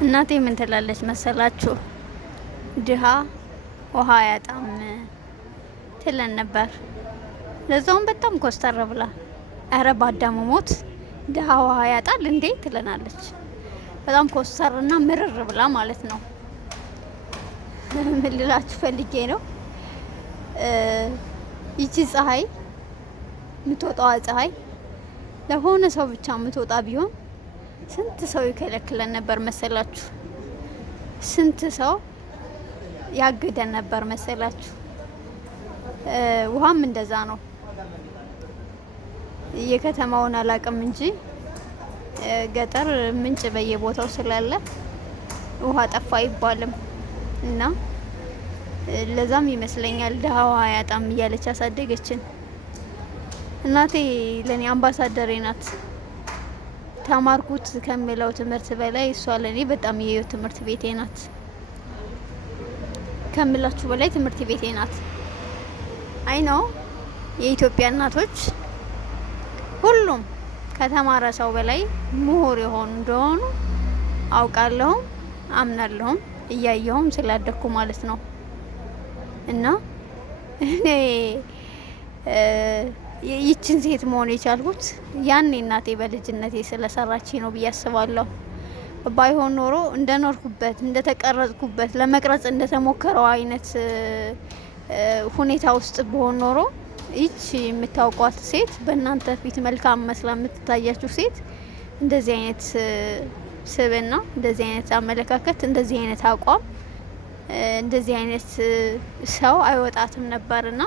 እናቴ ምን ትላለች መሰላችሁ? ድሃ ውሃ አያጣም ትለን ነበር። ለዛውም በጣም ኮስተር ብላ እረ ባዳሙ ሞት ድሃ ውሃ ያጣል እንዴ ትለናለች። በጣም ኮስተርና ምርር ብላ ማለት ነው። ምን ልላችሁ ፈልጌ ነው፣ ይቺ ፀሐይ የምትወጣዋ ፀሐይ ለሆነ ሰው ብቻ የምትወጣ ቢሆን ስንት ሰው ይከለክለን ነበር መሰላችሁ? ስንት ሰው ያግደን ነበር መሰላችሁ? ውሃም እንደዛ ነው። የከተማውን አላቅም እንጂ ገጠር ምንጭ በየቦታው ስላለ ውሃ ጠፋ አይባልም። እና ለዛም ይመስለኛል ድሃ ውሃ አያጣም እያለች ያሳደገችን እናቴ። ለኔ አምባሳደሬ ናት። ተማርኩት ከሚለው ትምህርት በላይ እሷ ለኔ በጣም የህይወት ትምህርት ቤቴ ናት። ከምላችሁ በላይ ትምህርት ቤቴ ናት። አይ ነው የኢትዮጵያ እናቶች ሁሉም ከተማረ ሰው በላይ ምሁር የሆኑ እንደሆኑ አውቃለሁም አምናለሁም እያየሁም ስላደኩ ማለት ነው። እና እኔ ይችን ሴት መሆን የቻልኩት ያኔ እናቴ በልጅነቴ ስለሰራች ነው ብዬ አስባለሁ። ባይሆን ኖሮ እንደኖርኩበት እንደተቀረጽኩበት ለመቅረጽ እንደተሞከረው አይነት ሁኔታ ውስጥ በሆን ኖሮ ይች የምታውቋት ሴት በእናንተ ፊት መልካም መስላ የምትታያችሁ ሴት እንደዚህ አይነት ስብዕና፣ እንደዚህ አይነት አመለካከት፣ እንደዚህ አይነት አቋም፣ እንደዚህ አይነት ሰው አይወጣትም ነበርና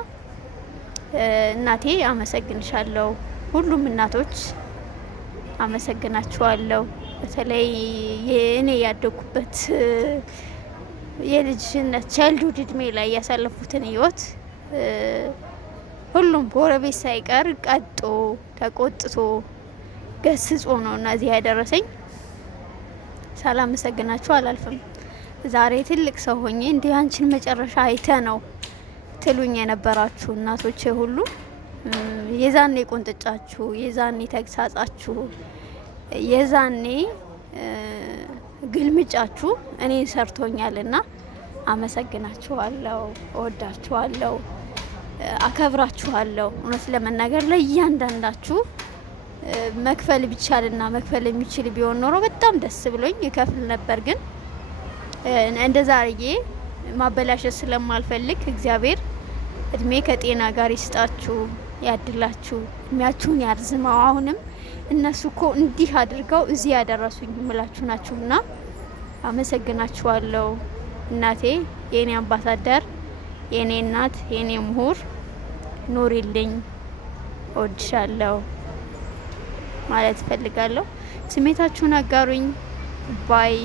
እናቴ አመሰግንሻለሁ። ሁሉም እናቶች አመሰግናችኋለሁ። በተለይ እኔ ያደኩበት የልጅነት ቻይልድሁድ እድሜ ላይ ያሳለፉትን ህይወት ሁሉም ጎረቤት ሳይቀር ቀጦ ተቆጥቶ ገስጾ ነው እና እዚህ ያደረሰኝ። ሳላመሰግናችሁ አላልፍም። ዛሬ ትልቅ ሰው ሆኜ እንዲህ አንቺን መጨረሻ አይተ ነው ትሉኝ የነበራችሁ እናቶቼ ሁሉ የዛኔ ቁንጥጫችሁ፣ የዛኔ ተግሳጻችሁ፣ የዛኔ ግልምጫችሁ እኔን ሰርቶኛልና አመሰግናችኋለሁ፣ እወዳችኋለሁ፣ አከብራችኋለሁ። እውነት ለመናገር ለእያንዳንዳችሁ መክፈል ቢቻልና መክፈል የሚችል ቢሆን ኖሮ በጣም ደስ ብሎኝ ይከፍል ነበር። ግን እንደዛ አርጌ ማበላሸት ስለማልፈልግ እግዚአብሔር እድሜ ከጤና ጋር ይስጣችሁ፣ ያድላችሁ፣ እድሜያችሁን ያርዝመው። አሁንም እነሱ እኮ እንዲህ አድርገው እዚህ ያደረሱኝ ምላችሁ ናችሁና አመሰግናችኋለሁ። እናቴ፣ የኔ አምባሳደር፣ የኔ እናት፣ የኔ ምሁር፣ ኑሪልኝ፣ እወድሻለሁ ማለት እፈልጋለሁ። ስሜታችሁን አጋሩኝ ባይ